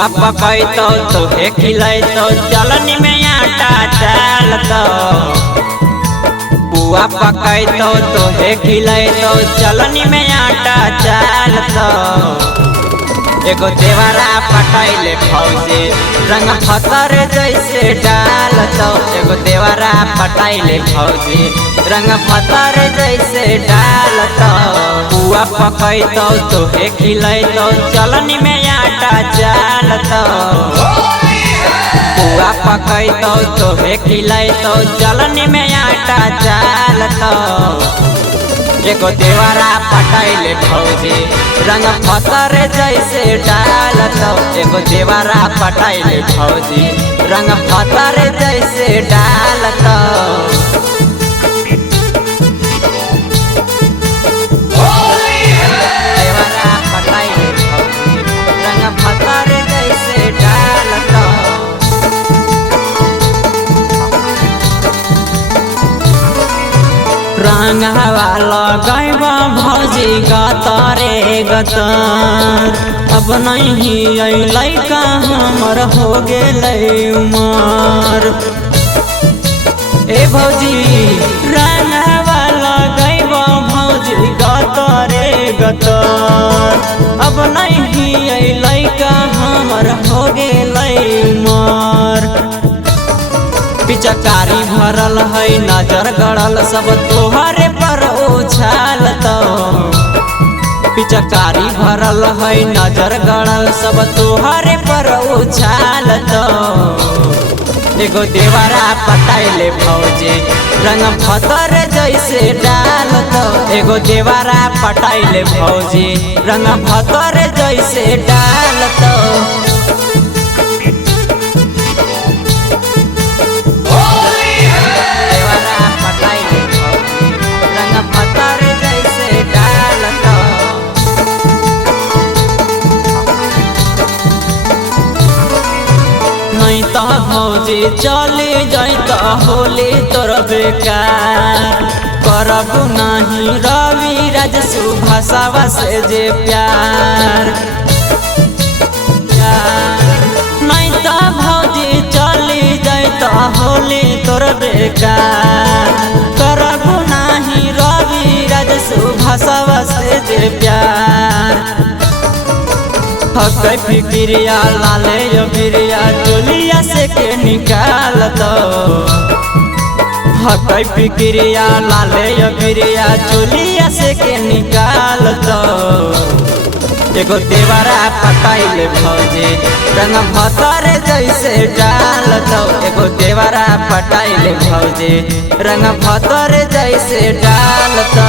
पुआ पकैतो तोहे खिलैतो चलनी में आटा डालतो। पुआ पकैतो तोहे खिलैतो चलनी में आटा डालतो। एगो देवरा पटाइले फौजी रंग फतर जैसे डालतो। एगो देवरा पटाइले फौजी रंग फतर जैसे डालतो। पुआ पकैतो तोहे खिलैतो चलनी में आटा डालतो। पुआ पकैतो तोहे खिलैतो चलनी में आटा डालतो। एगो देवरा पटाइले फौजी रंग फतर जैसे डालतो। एगो देवरा पटाइले फौजी रंग फतर जैसे डालतो। देवरा पटाइले फौजी रंग फतर जैसे डालतो। रंगवा लगाइब भौजी गतरे गतर। अब नहीं अइलै का हमर हो गेलै उमर। ए भौजी रंगवा लगाइब भौजी गतरे गतर। अब नहीं अइलै का हमर हो गेलै उमर। पिचकारी भरल है नजर गड़ल सब तोहरे पर उछालतो। पिचकारी भरल है नजर गड़ल सब तोहरे पर उछालतो। एगो देवरा पटाइले फौजी रंग फतर जैसे डालतो। एगो देवरा पटाइले फौजी रंग फतर जैसे डालतो। भौजी चली जाता होली तोर बेकार। करब नहीं रवि राज सुभाषवा से जे प्यार। नहीं तो भौजी चली जाता होली तोर बेकार। करब नहीं रवि राज सुभाषवा से जे प्यार। हकै फिक्रिया लाले यो बिरिया चोलिया से के निकालतो। हकै फिक्रिया लाले यो बिरिया चोलिया से के निकालतो। एगो देवरा पटाइले फौजी रंग फतर जैसे डालतो। एगो देवरा पटाइले फौजी रंग फतर जैसे डालतो।